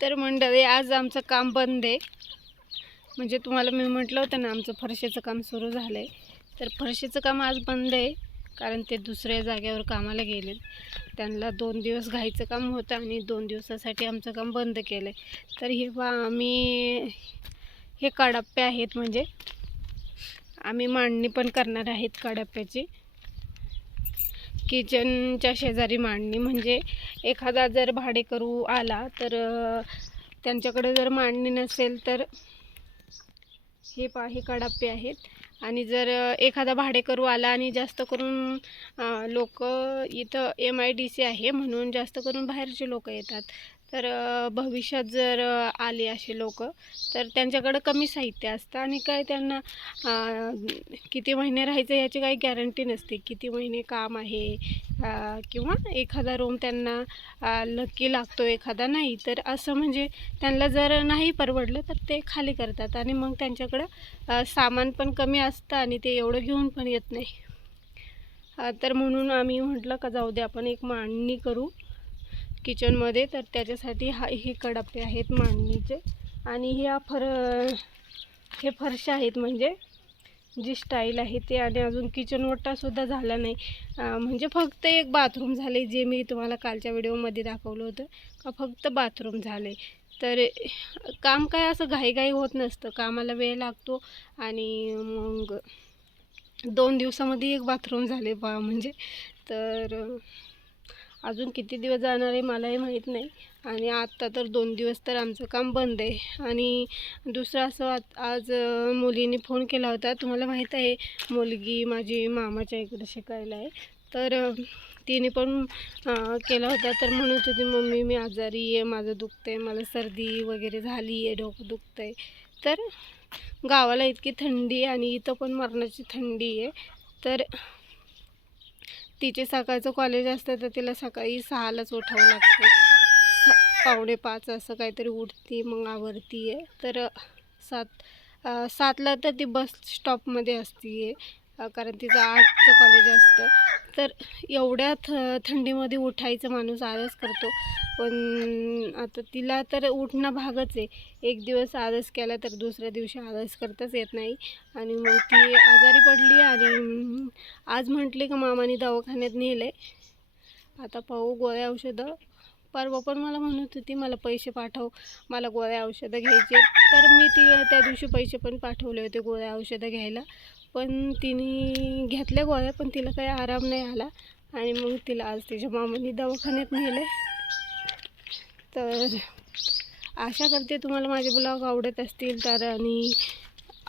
तर मंडळी आज आमचं काम बंद आहे. म्हणजे तुम्हाला मी म्हटलं होतं ना आमचं फरशीचं काम सुरू झालं आहे तर फरशीचं काम आज बंद आहे कारण ते दुसऱ्या जाग्यावर कामाला गेले त्यांना दोन दिवस घाईचं काम होतं आणि दोन दिवसासाठी आमचं काम बंद केलं आहे तर हे बा आम्ही हे कडाप्पे आहेत म्हणजे. आम्ही मांडणी पण करणार आहेत कडाप्प्याची. किचनच्या शेजारी मांडणी. म्हणजे एखादा जर भाडेकरू आला तर त्यांच्याकडे जर मांडणी नसेल तर हे पा हे कडाप्पे आहेत. आणि जर एखादा भाडेकरू आला आणि जास्त करून लोक इथं एम आय डी सी आहे म्हणून जास्त करून बाहेरचे लोक येतात. तर भविष्यात जर आले असे लोक तर त्यांच्याकडं कमी साहित्य असतं आणि काय त्यांना किती महिने राहायचं याची काही गॅरंटी नसते. किती महिने काम आहे किंवा एखादा रूम त्यांना लकी लागतो एखादा नाही. तर असं म्हणजे त्यांना जर नाही परवडलं तर ते खाली करतात आणि मग त्यांच्याकडं सामान पण कमी असतं आणि ते एवढं घेऊन पण येत नाही. तर म्हणून आम्ही म्हटलं का जाऊ दे आपण एक मांडणी करू. किचनमध्ये तर त्याच्यासाठी हा हे कडापे आहेत मांडणीचे. आणि ह्या फर हे फरशा आहेत म्हणजे जी स्टाईल आहे ते. आणि अजून किचन ओटासुद्धा झाला नाही. म्हणजे फक्त एक बाथरूम झाले जे मी तुम्हाला कालच्या व्हिडिओमध्ये दाखवलं होतं. का फक्त बाथरूम झाले. तर काम काय असं घाईघाई होत नसतं. कामाला वेळ लागतो. आणि मग दोन दिवसामध्ये एक बाथरूम झाले बा म्हणजे. तर अजून किती दिवस जाणार आहे मलाही माहीत नाही. आणि आत्ता तर दोन दिवस तर आमचं काम बंद आहे. आणि दुसरं असं आत- आज मुलीने फोन केला होता. तुम्हाला माहीत आहे मुलगी माझी मामाच्या इकडे शिकायला आहे. तर तिने पण केला होता. तर म्हणत होती मम्मी मी आजारी आहे माझं दुखतं आहे मला सर्दी वगैरे झाली आहे डोकं दुखतं आहे तर गावाला इतकी थंडी आहे आणि इथं पण मरणाची थंडी आहे. तर तिचे सकाळचं कॉलेज असतं तर तिला सकाळी सहालाच उठावं लागतं. स पावणे पाच असं काहीतरी उठते मग आवरती आहे तर सात सातला तर ती बस स्टॉपमध्ये असते कारण तिचं आठचं कॉलेज असतं. तर एवढ्या थ थंडीमध्ये उठायचं माणूस आळस करतो. पण आता तिला तर उठणं भागच आहे एक दिवस आळस केला तर दुसऱ्या दिवशी आळस करताच येत नाही. आणि मग ती आजारी पडली आणि आज म्हटले का मामाने दवाखान्यात नेलं. आहे आता पाहू गोळ्या औषधं. परवा पण मला म्हणत होती मला पैसे पाठव. मला गोळ्या औषधं घ्यायचे तर मी ती त्या दिवशी पैसे पण पाठवले होते गोळ्या औषधं घ्यायला. पण तिने घेतल्या गोळ्या पण तिला काही आराम नाही आला. आणि मग तिला आज तिच्या मामाने दवाखान्यात नेलं. तर आशा करते तुम्हाला माझे ब्लॉग आवडत असतील. तर आणि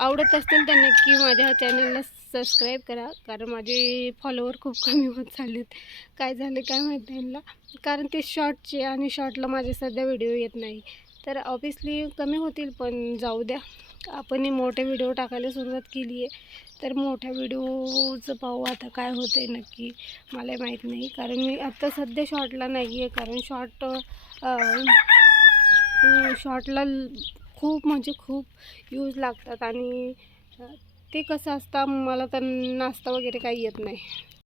आवडत असतील तर नक्की माझ्या चॅनलला सबस्क्राईब करा. कारण माझे फॉलोवर खूप कमी होत चाललेत. काय झाले काय माहीत त्यांना कारण ते शॉर्टचे आणि शॉर्टला माझे सध्या व्हिडिओ येत नाही. तर ऑब्विसली कमी होतील पण जाऊ द्या. आपण मोठे व्हिडिओ टाकायला सुरुवात केली आहे. तर मोठ्या व्हिडिओचं पाहू आता काय होतं आहे नक्की. मला माहीत नाही. कारण मी आत्ता सध्या शॉर्टला नाही आहे कारण शॉर्ट शॉर्टला खूप म्हणजे खूप यूज लागतात आणि ते कसं असतं मला तर नाश्ता वगैरे काही येत नाही.